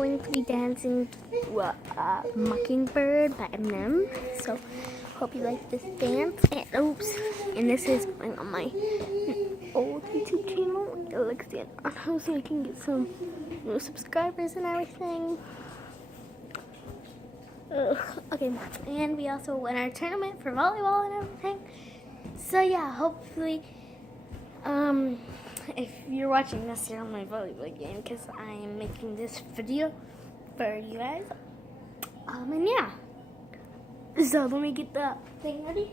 going to be dancing to Mockingbird by Eminem. So hope you like this dance. And this is going on my old YouTube channel, Alexander Arnhouse, so I can get some new subscribers and everything. Okay, and we also won our tournament for volleyball and everything. So yeah, hopefully, if you're watching this, you're on my volleyball game because I am making this video for you guys. And yeah, so let me get the thing ready.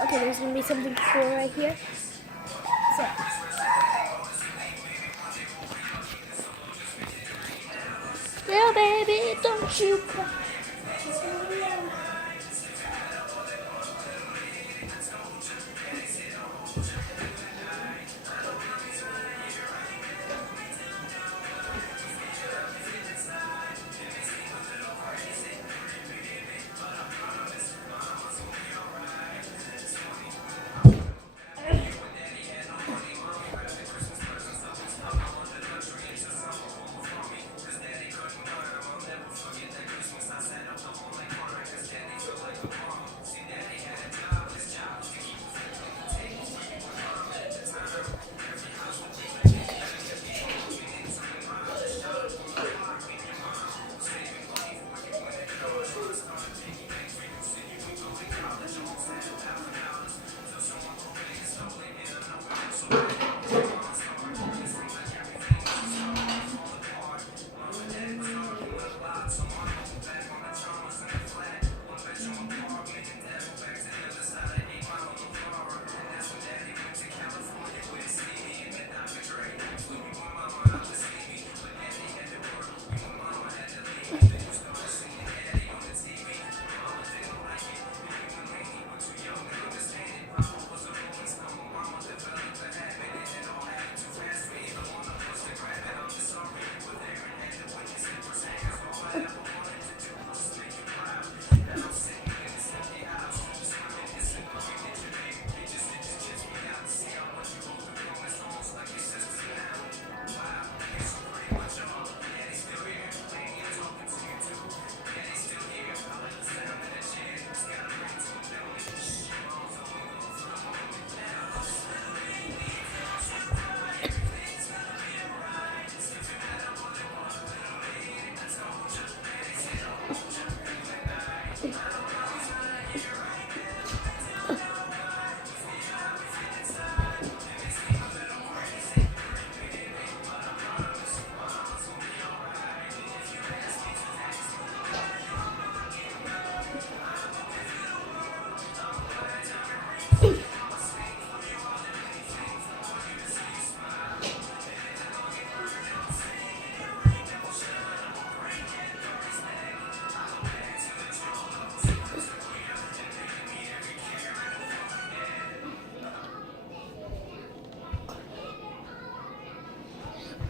Okay, there's gonna be something cool right here. So, yeah, baby, don't you cry.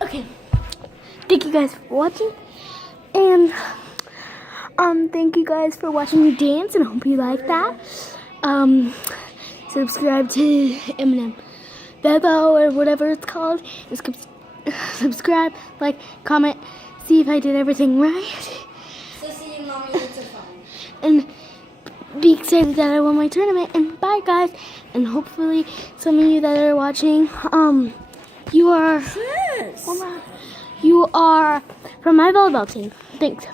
Okay, thank you guys for watching. And thank you guys for watching me dance, and I hope you like that. Subscribe to Eminem Bebo or whatever it's called. And subscribe, like, comment, see if I did everything right. So see you, Mommy. It's a fun. And be excited that I won my tournament. And bye, guys. And hopefully some of you that are watching, you are from my volleyball team. Thanks.